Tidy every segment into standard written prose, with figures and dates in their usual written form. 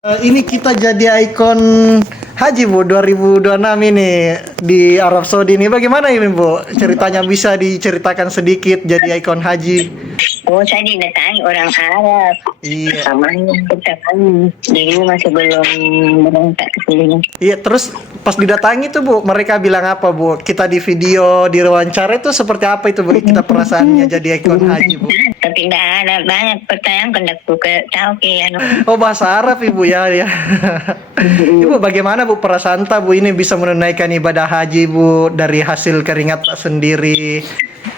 Ini kita jadi ikon haji Bu 2026 ini di Arab Saudi ini. Bagaimana ini Bu? Ceritanya bisa diceritakan sedikit jadi ikon haji. Oh, saya didatangi orang Arab. Iya. Namanya kita kan di rumah sebelum berangkat ke sini. Iya, terus pas didatangi tuh Bu, mereka bilang apa Bu? Kita di video, di wawancara itu seperti apa itu Bu? Kita perasaannya jadi ikon haji Bu. Tapi tidak ada banyak pertanyaan kan aku tahu ke Oh, bahasa Arab Ibu ya ya. Ibu bagaimana Bu perasaan Bu ini bisa menunaikan ibadah haji Bu dari hasil keringat sendiri?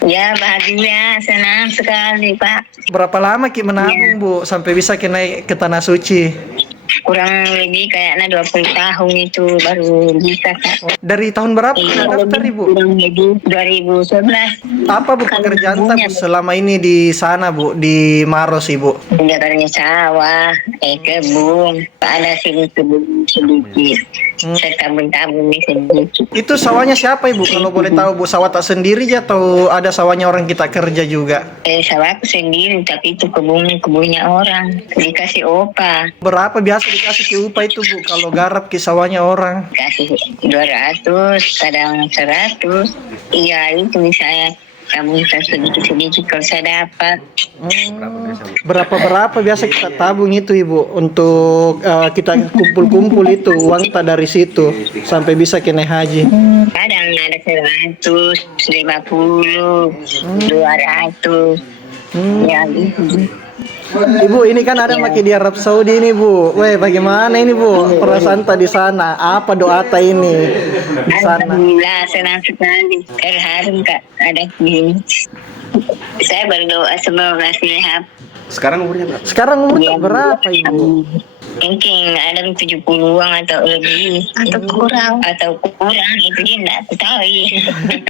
Ya, bahagia, senang sekali Pak. Berapa lama Ki menabung Bu sampai bisa Ki naik ke tanah suci? Kurang lebih kayaknya 20 tahun itu baru bisa Kak. Dari tahun berapa Ki daftar Ibu? Kurang lebih 2011. Apa Bu pekerjaan Bu selama ini di sana Bu, di Maros Ibu? Jakarnya sawah, kebun, ada sini kebun sedikit. Saya tabung-tabung di sedikit. Itu sawahnya siapa Ibu? Kalau boleh tahu Bu, sawah tak sendiri ya atau ada sawahnya orang kita kerja juga? Sawah aku sendiri, tapi itu kebunnya orang. Dikasih opa, Berapa biasa dikasih ki upah itu Bu kalau garap ki sawahnya orang? kasih 200, kadang 100. Iya, itu misalnya tabung sedikit-sedikit kalau saya dapat. Berapa biasa kita tabung itu Ibu untuk kita kumpul-kumpul itu uang tak dari situ sampai bisa kena haji. Kadang ada 100, 50, 200. Ya, gitu. Ibu ini kan ada maki di Arab Saudi ini Bu. Weh bagaimana ini Bu perasaan tak di sana? Apa doa tak ini di sana? Alhamdulillah, senang sekali. Terharu Kak, ada gini. Saya berdoa semoga sehat. Sekarang umurnya berapa? Sekarang umur berapa Ibu? Mungkin ada 70-an atau lebih atau kurang itu tidak aku tahu.